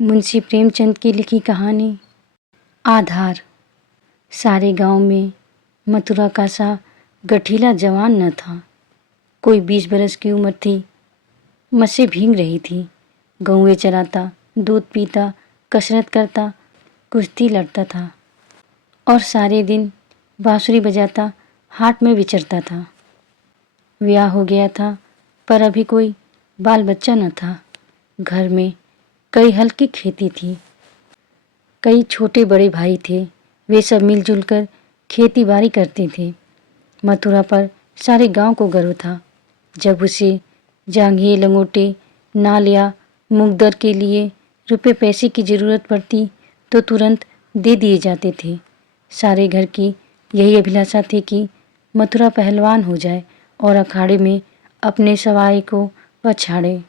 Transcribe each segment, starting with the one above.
मुंशी प्रेमचंद की लिखी कहानी आधार। सारे गांव में मथुरा का सा गठीला जवान न था। कोई 20 बरस की उम्र थी। मसें भीग रही थी। गौएं चराता, दूध पीता, कसरत करता, कुश्ती लड़ता था और सारे दिन बांसुरी बजाता हाट में विचरता था। ब्याह हो गया था पर अभी कोई बाल बच्चा न था। घर में कई हल की खेती थी। कई छोटे बड़े भाई थे। वे सब मिलजुल कर खेती बाड़ी करते थे। मथुरा पर सारे गांव को गर्व था। जब उसे जांघिए लंगोटे नाल या मुकदर के लिए रुपए पैसे की ज़रूरत पड़ती तो तुरंत दे दिए जाते थे। सारे घर की यही अभिलाषा थी कि मथुरा पहलवान हो जाए और अखाड़े में अपने सवाए को पछाड़े।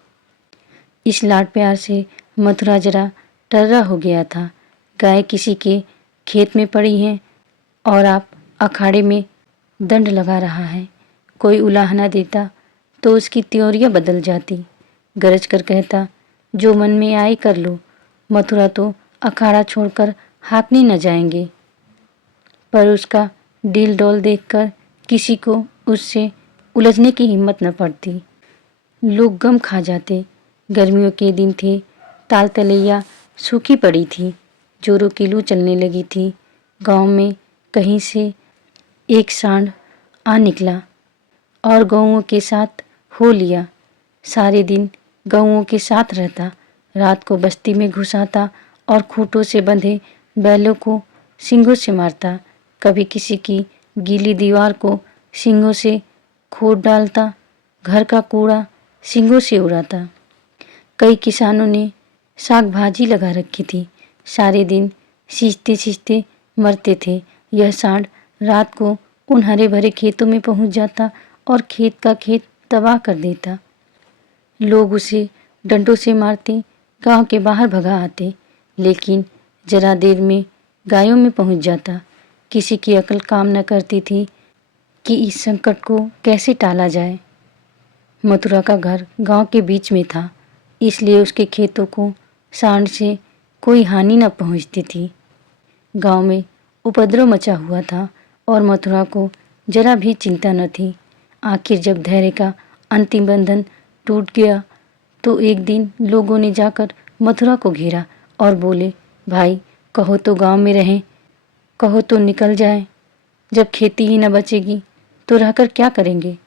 इस लाड प्यार से मथुरा जरा टर्रा हो गया था। गाय किसी के खेत में पड़ी है और आप अखाड़े में दंड लगा रहा है। कोई उलाहना देता तो उसकी त्योरियां बदल जाती। गरज कर कहता, जो मन में आए कर लो। मथुरा तो अखाड़ा छोड़कर हाँकने न जाएंगे। पर उसका डील डौल देखकर किसी को उससे उलझने की हिम्मत न पड़ती। लोग गम खा जाते। गर्मियों के दिन थे। ताल तलैया सूखी पड़ी थी। जोरों की लू चलने लगी थी। गांव में कहीं से एक सांड आ निकला और गौओं के साथ हो लिया। सारे दिन गौओं के साथ रहता। रात को बस्ती में घुस आता और खूंटों से बंधे बैलों को सींगों से मारता। कभी किसी की गीली दीवार को सींगों से खोद डालता। घर का कूड़ा सींगों से उड़ाता। कई किसानों ने साग भाजी लगा रखी थी। सारे दिन सींचते सींचते मरते थे। यह सांड रात को उन हरे भरे खेतों में पहुंच जाता और खेत का खेत तबाह कर देता। लोग उसे डंडों से मारते, गांव के बाहर भगा आते, लेकिन जरा देर में गायों में पहुंच जाता। किसी की अकल काम न करती थी कि इस संकट को कैसे टाला जाए। मथुरा का घर गांव के बीच में था, इसलिए उसके खेतों को सांड से कोई हानि न पहुंचती थी। गांव में उपद्रव मचा हुआ था और मथुरा को जरा भी चिंता न थी। आखिर जब धैर्य का अंतिम बंधन टूट गया तो एक दिन लोगों ने जाकर मथुरा को घेरा और बोले, भाई कहो तो गांव में रहें, कहो तो निकल जाए। जब खेती ही न बचेगी तो रहकर क्या करेंगे।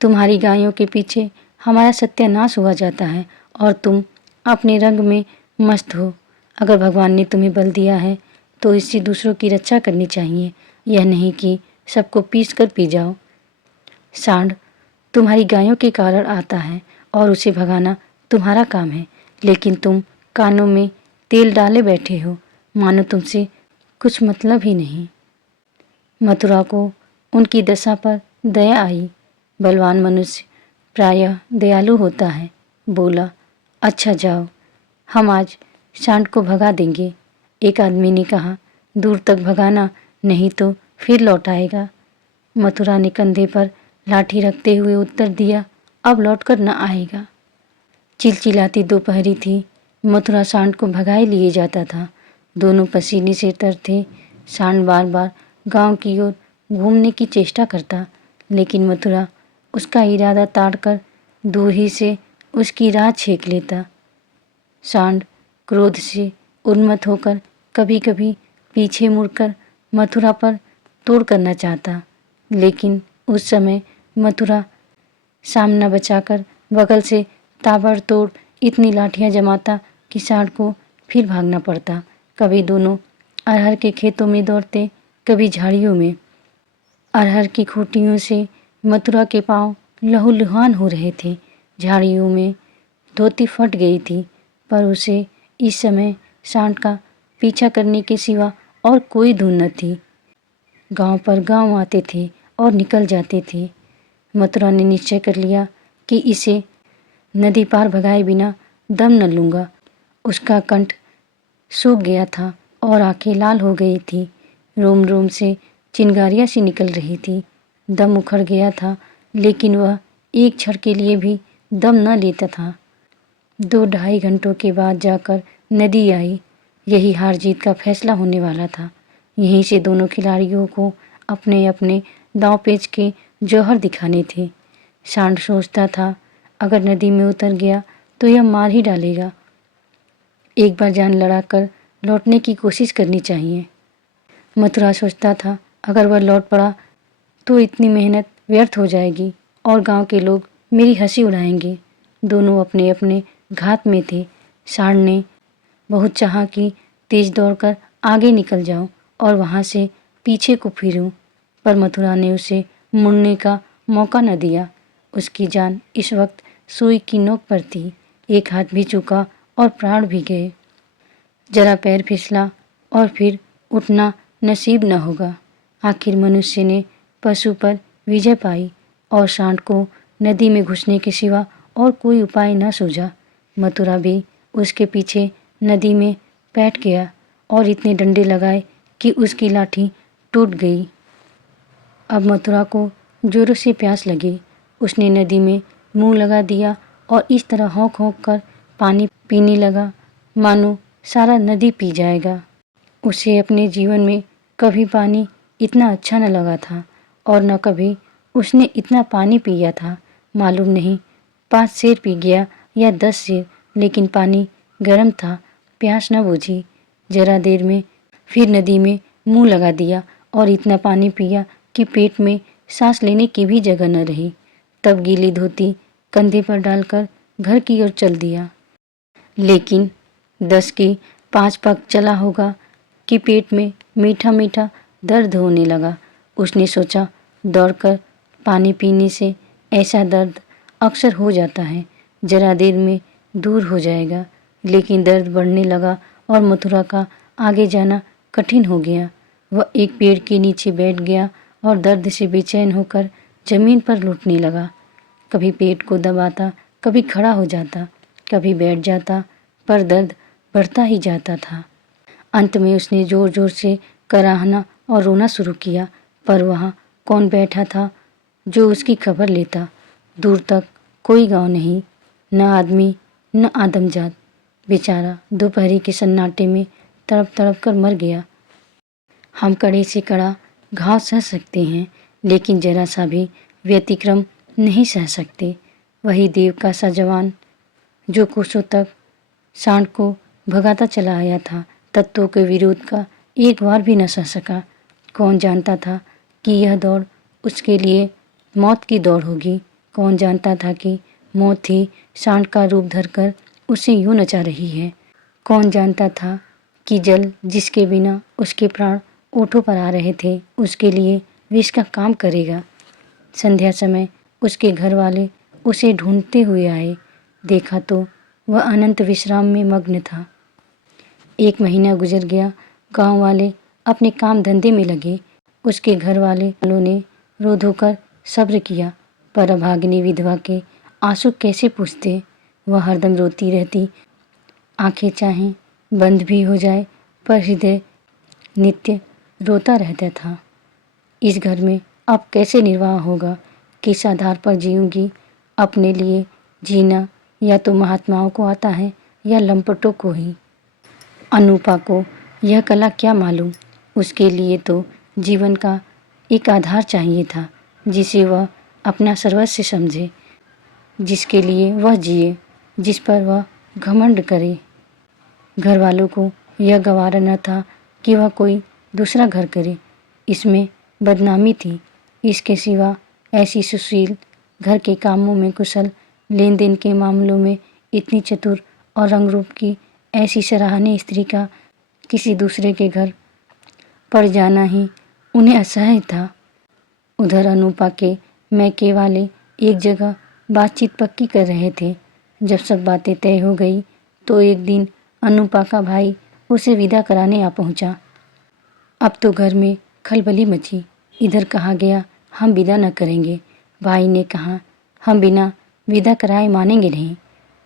तुम्हारी गायों के पीछे हमारा सत्यानाश हुआ जाता है और तुम अपने रंग में मस्त हो। अगर भगवान ने तुम्हें बल दिया है तो इससे दूसरों की रक्षा करनी चाहिए, यह नहीं कि सबको पीस कर पी जाओ। सांड तुम्हारी गायों के कारण आता है और उसे भगाना तुम्हारा काम है, लेकिन तुम कानों में तेल डाले बैठे हो, मानो तुमसे कुछ मतलब ही नहीं। मथुरा को उनकी दशा पर दया आई। बलवान मनुष्य प्रायः दयालु होता है। बोला, अच्छा जाओ, हम आज सांड को भगा देंगे। एक आदमी ने कहा, दूर तक भगाना, नहीं तो फिर लौट आएगा। मथुरा ने कंधे पर लाठी रखते हुए उत्तर दिया, अब लौटकर न आएगा। चिलचिलाती दोपहरी थी। मथुरा सांड को भगाए लिए जाता था। दोनों पसीने से तर थे। सांड बार बार गांव की ओर घूमने की चेष्टा करता, लेकिन मथुरा उसका इरादा ताड़कर दूर ही से उसकी राह छेक लेता। सांड क्रोध से उन्मत्त होकर कभी कभी पीछे मुड़कर मथुरा पर तोड़ करना चाहता, लेकिन उस समय मथुरा सामना बचाकर बगल से ताबड़तोड़ इतनी लाठियां जमाता कि सांड को फिर भागना पड़ता। कभी दोनों अरहर के खेतों में दौड़ते, कभी झाड़ियों में। अरहर की खूंटियों से मथुरा के पांव लहूलुहान हो रहे थे। झाड़ियों में धोती फट गई थी, पर उसे इस समय सांड का पीछा करने के सिवा और कोई धुन न थी। गांव पर गांव आते थे और निकल जाते थे। मथुरा ने निश्चय कर लिया कि इसे नदी पार भगाए बिना दम न लूँगा। उसका कंठ सूख गया था और आंखें लाल हो गई थी। रोम रोम से चिंगारियाँ सी निकल रही थी। दम उखड़ गया था, लेकिन वह एक क्षण के लिए भी दम न लेता था। 2 ढाई घंटों के बाद जाकर नदी आई। यही हार जीत का फैसला होने वाला था। यहीं से दोनों खिलाड़ियों को अपने अपने दांव-पेच के जौहर दिखाने थे। सांड सोचता था, अगर नदी में उतर गया तो यह मार ही डालेगा। एक बार जान लड़ाकर लौटने की कोशिश करनी चाहिए। मथुरा सोचता था, अगर वह लौट पड़ा तो इतनी मेहनत व्यर्थ हो जाएगी और गांव के लोग मेरी हंसी उड़ाएंगे। दोनों अपने अपने घात में थे। सांड ने बहुत चाहा कि तेज दौड़कर आगे निकल जाऊं और वहां से पीछे को फिरूं, पर मथुरा ने उसे मुड़ने का मौका न दिया। उसकी जान इस वक्त सुई की नोक पर थी। एक हाथ भी चुका और प्राण भी गए। जरा पैर फिसला और फिर उठना नसीब न होगा। आखिर मनुष्य ने पशु पर विजय पाई और सांड को नदी में घुसने के सिवा और कोई उपाय न सूझा। मथुरा भी उसके पीछे नदी में बैठ गया और इतने डंडे लगाए कि उसकी लाठी टूट गई। अब मथुरा को जोरों से प्यास लगी। उसने नदी में मुंह लगा दिया और इस तरह हौंक हौंक कर पानी पीने लगा मानो सारा नदी पी जाएगा। उसे अपने जीवन में कभी पानी इतना अच्छा न लगा था और न कभी उसने इतना पानी पिया था। मालूम नहीं 5 सेर पी गया या 10 सेर, लेकिन पानी गर्म था। प्यास न बुझी। जरा देर में फिर नदी में मुंह लगा दिया और इतना पानी पिया कि पेट में सांस लेने की भी जगह न रही। तब गीली धोती कंधे पर डालकर घर की ओर चल दिया। लेकिन 10 की 5 पग चला होगा कि पेट में मीठा मीठा दर्द होने लगा। उसने सोचा, दौड़कर पानी पीने से ऐसा दर्द अक्सर हो जाता है, जरा देर में दूर हो जाएगा। लेकिन दर्द बढ़ने लगा और मथुरा का आगे जाना कठिन हो गया। वह एक पेड़ के नीचे बैठ गया और दर्द से बेचैन होकर जमीन पर लुटने लगा। कभी पेट को दबाता, कभी खड़ा हो जाता, कभी बैठ जाता, पर दर्द बढ़ता ही जाता था। अंत में उसने जोर जोर से कराहना और रोना शुरू किया, पर वहाँ कौन बैठा था जो उसकी खबर लेता। दूर तक कोई गांव नहीं, न आदमी न आदमजात। बेचारा दोपहरी के सन्नाटे में तड़प तड़प कर मर गया। हम कड़े से कड़ा घाव सह सकते हैं, लेकिन जरा सा भी व्यतिक्रम नहीं सह सकते। वही देव का सा जवान जो कोसों तक सांड को भगाता चला आया था, तत्वों के विरोध का एक बार भी न सह सका। कौन जानता था कि यह दौड़ उसके लिए मौत की दौड़ होगी। कौन जानता था कि मौत ही सांड का रूप धरकर उसे यूं नचा रही है। कौन जानता था कि जल जिसके बिना उसके प्राण ओठों पर आ रहे थे, उसके लिए विष का काम करेगा। संध्या समय उसके घर वाले उसे ढूंढते हुए आए। देखा तो वह अनंत विश्राम में मग्न था। 1 महीना गुजर गया। गांव वाले अपने काम धंधे में लगे। उसके घर वालों ने रो धोकर सब्र किया, पर अभागिनी विधवा के आंसू कैसे पूछते। वह हरदम रोती रहती। आंखें चाहें बंद भी हो जाए, पर हृदय नित्य रोता रहता था। इस घर में अब कैसे निर्वाह होगा, किस आधार पर जीऊंगी। अपने लिए जीना या तो महात्माओं को आता है या लंपटों को ही। अनूपा को यह कला क्या मालूम। उसके लिए तो जीवन का एक आधार चाहिए था, जिसे वह अपना सर्वस्व समझे, जिसके लिए वह जिए, जिस पर वह घमंड करे। घर वालों को यह गवारा न था कि वह कोई दूसरा घर करे। इसमें बदनामी थी। इसके सिवा ऐसी सुशील, घर के कामों में कुशल, लेन देन के मामलों में इतनी चतुर और रंगरूप की ऐसी सराहनीय स्त्री का किसी दूसरे के घर पड़ जाना ही उन्हें असह्य था। उधर अनूपा के मैके वाले एक जगह बातचीत पक्की कर रहे थे। जब सब बातें तय हो गई तो एक दिन अनूपा का भाई उसे विदा कराने आ पहुंचा। अब तो घर में खलबली मची। इधर कहा गया, हम विदा न करेंगे। भाई ने कहा, हम बिना विदा कराए मानेंगे नहीं।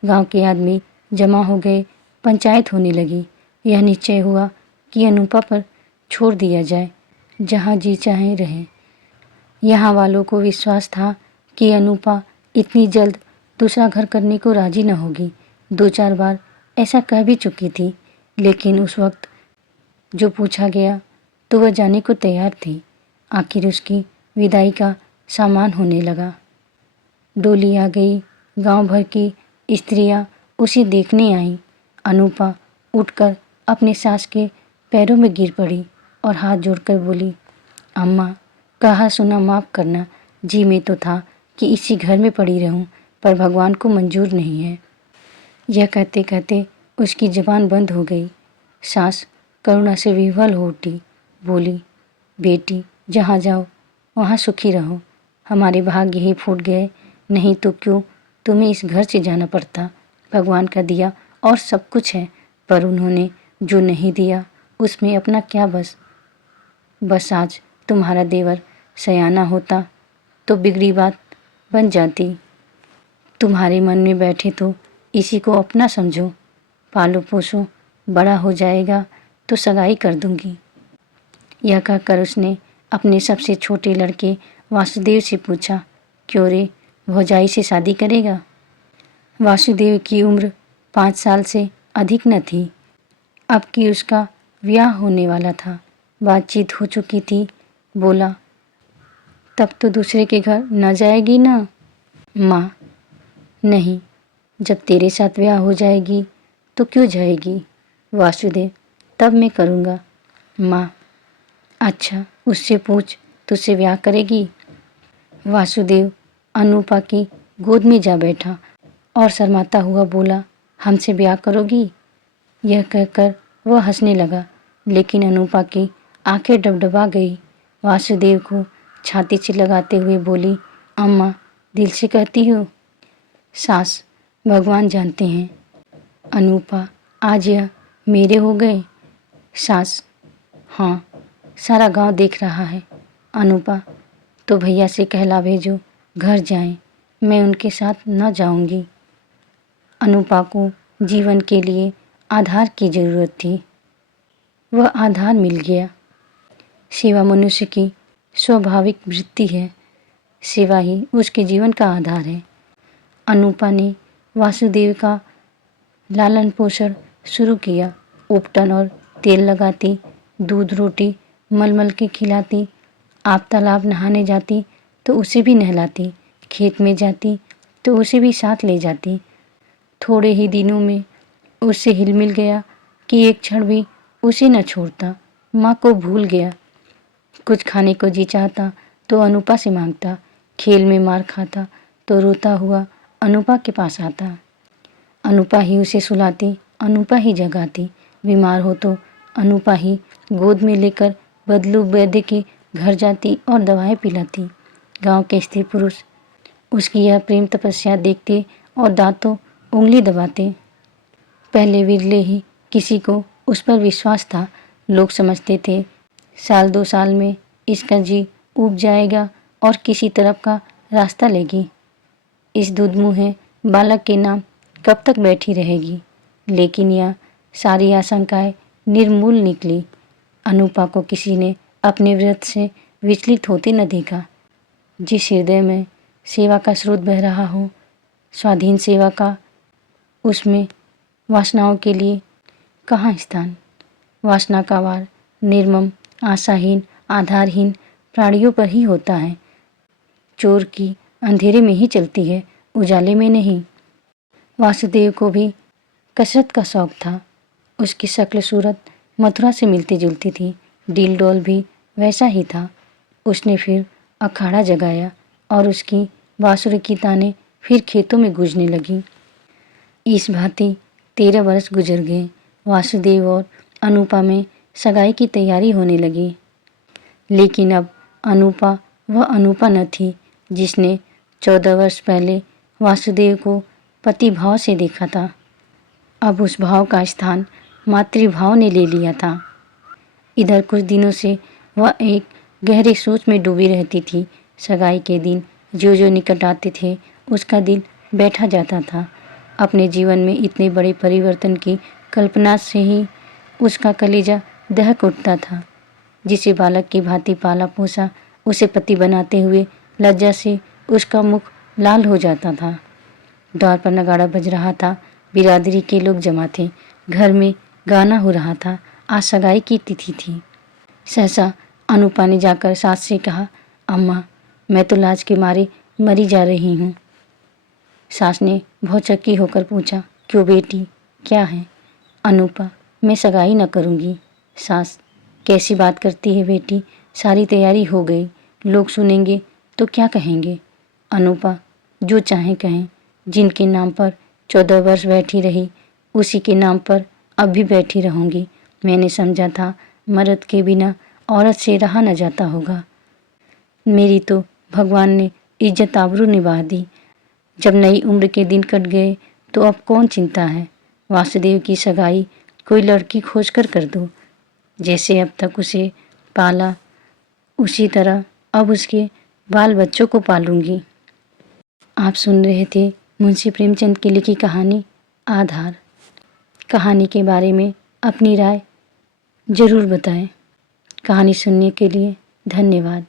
गांव के आदमी जमा हो गए। पंचायत होने लगी। यह निश्चय हुआ कि अनूपा पर छोड़ दिया जाए, जहाँ जी चाहे रहे। यहाँ वालों को विश्वास था कि अनूपा इतनी जल्द दूसरा घर करने को राजी न होगी। 2-4 बार ऐसा कह भी चुकी थी, लेकिन उस वक्त जो पूछा गया तो वह जाने को तैयार थी। आखिर उसकी विदाई का सामान होने लगा। डोली आ गई। गांव भर की स्त्रियां उसे देखने आईं। अनूपा उठकर अपने सास के पैरों में गिर पड़ी और हाथ जोड़कर बोली, अम्मा, कहा सुना माफ़ करना। जी में तो था कि इसी घर में पड़ी रहूं, पर भगवान को मंजूर नहीं है। यह कहते कहते उसकी ज़बान बंद हो गई। सास करुणा से विह्वल हो उठी। बोली, बेटी, जहाँ जाओ वहाँ सुखी रहो। हमारे भाग्य ही फूट गए, नहीं तो क्यों तुम्हें इस घर से जाना पड़ता। भगवान का दिया और सब कुछ है, पर उन्होंने जो नहीं दिया उसमें अपना क्या बस। बस आज तुम्हारा देवर सयाना होता तो बिगड़ी बात बन जाती। तुम्हारे मन में बैठे तो इसी को अपना समझो। पालो पोसो, बड़ा हो जाएगा तो सगाई कर दूंगी। यह कहकर उसने अपने सबसे छोटे लड़के वासुदेव से पूछा, क्यों रे, भौजाई से शादी करेगा? वासुदेव की उम्र 5 साल से अधिक न थी। अब कि उसका ब्याह होने वाला था। बातचीत हो चुकी थी। बोला, तब तो दूसरे के घर न जाएगी ना? माँ, नहीं, जब तेरे साथ ब्याह हो जाएगी तो क्यों जाएगी? वासुदेव, तब मैं करूँगा। माँ, अच्छा, उससे पूछ, तुझसे ब्याह करेगी? वासुदेव अनूपा की गोद में जा बैठा और शर्माता हुआ बोला, हमसे ब्याह करोगी? यह कहकर वह हंसने लगा, लेकिन अनूपा की आंखें डबडबा गई। वासुदेव को छाती से लगाते हुए बोली, अम्मा, दिल से कहती हूँ। सास, भगवान जानते हैं। अनूपा, आज यह मेरे हो गए? सास, हाँ, सारा गांव देख रहा है। अनूपा, तो भैया से कहला भेजो, घर जाएं। मैं उनके साथ न जाऊंगी। अनूपा को जीवन के लिए आधार की ज़रूरत थी। वह आधार मिल गया। सेवा मनुष्य की स्वाभाविक वृत्ति है। सेवा ही उसके जीवन का आधार है। अनूपा ने वासुदेव का लालन पोषण शुरू किया। उपटन और तेल लगाती, दूध रोटी मल के खिलाती। आप तालाब नहाने जाती तो उसे भी नहलाती, खेत में जाती तो उसे भी साथ ले जाती। थोड़े ही दिनों में उससे हिल मिल गया कि एक क्षण भी उसे न छोड़ता। माँ को भूल गया। कुछ खाने को जी चाहता तो अनूपा से मांगता। खेल में मार खाता तो रोता हुआ अनूपा के पास आता। अनूपा ही उसे सुलाती, अनूपा ही जगाती। बीमार हो तो अनूपा ही गोद में लेकर बदलू वैद्य के घर जाती और दवाएं पिलाती। गांव के स्त्री पुरुष उसकी यह प्रेम तपस्या देखते और दांतों उंगली दबाते। पहले विरले ही किसी को उस पर विश्वास था। लोग समझते थे 1-2 साल में इसका जी उब जाएगा और किसी तरफ का रास्ता लेगी। इस दुधमुहे बालक के नाम कब तक बैठी रहेगी। लेकिन यह सारी आशंकाएं निर्मूल निकली। अनूपा को किसी ने अपने व्रत से विचलित होते न देखा। जिस हृदय में सेवा का स्रोत बह रहा हो, स्वाधीन सेवा का, उसमें वासनाओं के लिए कहाँ स्थान। वासना का वार निर्मम, आशाहीन, आधारहीन प्राणियों पर ही होता है। चोर की अंधेरे में ही चलती है, उजाले में नहीं। वासुदेव को भी कसरत का शौक था। उसकी शक्ल सूरत मथुरा से मिलती जुलती थी। डील डोल भी वैसा ही था। उसने फिर अखाड़ा जगाया और उसकी बांसुरी की तानें फिर खेतों में गूंजने लगी। इस भांति 13 वर्ष गुजर गए। वासुदेव और अनूपा में सगाई की तैयारी होने लगी। लेकिन अब अनूपा वह अनूपा न थी जिसने 14 वर्ष पहले वासुदेव को पति भाव से देखा था। अब उस भाव का स्थान मातृभाव ने ले लिया था। इधर कुछ दिनों से वह एक गहरी सोच में डूबी रहती थी। सगाई के दिन जो जो निकट आते थे उसका दिल बैठा जाता था। अपने जीवन में इतने बड़े परिवर्तन की कल्पना से ही उसका कलेजा दहक उठता था। जिसे बालक की भांति पाला पोसा, उसे पति बनाते हुए लज्जा से उसका मुख लाल हो जाता था। द्वार पर नगाड़ा बज रहा था। बिरादरी के लोग जमा थे। घर में गाना हो रहा था। आज सगाई की तिथि थी। सहसा अनुपा ने जाकर सास से कहा, अम्मा, मैं तो लाज के मारे मरी जा रही हूँ। सास ने भौचक्की होकर पूछा, क्यों बेटी, क्या है? अनुपा, मैं सगाई न करूँगी। सास, कैसी बात करती है बेटी, सारी तैयारी हो गई, लोग सुनेंगे तो क्या कहेंगे? अनुपा, जो चाहें कहें, जिनके नाम पर 14 वर्ष बैठी रही, उसी के नाम पर अब भी बैठी रहूँगी। मैंने समझा था मर्द के बिना औरत से रहा न जाता होगा। मेरी तो भगवान ने इज्जत आबरू निभा दी। जब नई उम्र के दिन कट गए तो अब कौन चिंता है? वासुदेव की सगाई कोई लड़की खोज कर दो। जैसे अब तक उसे पाला, उसी तरह अब उसके बाल बच्चों को पालूंगी। आप सुन रहे थे मुंशी प्रेमचंद की लिखी कहानी आधार। कहानी के बारे में अपनी राय ज़रूर बताएं। कहानी सुनने के लिए धन्यवाद।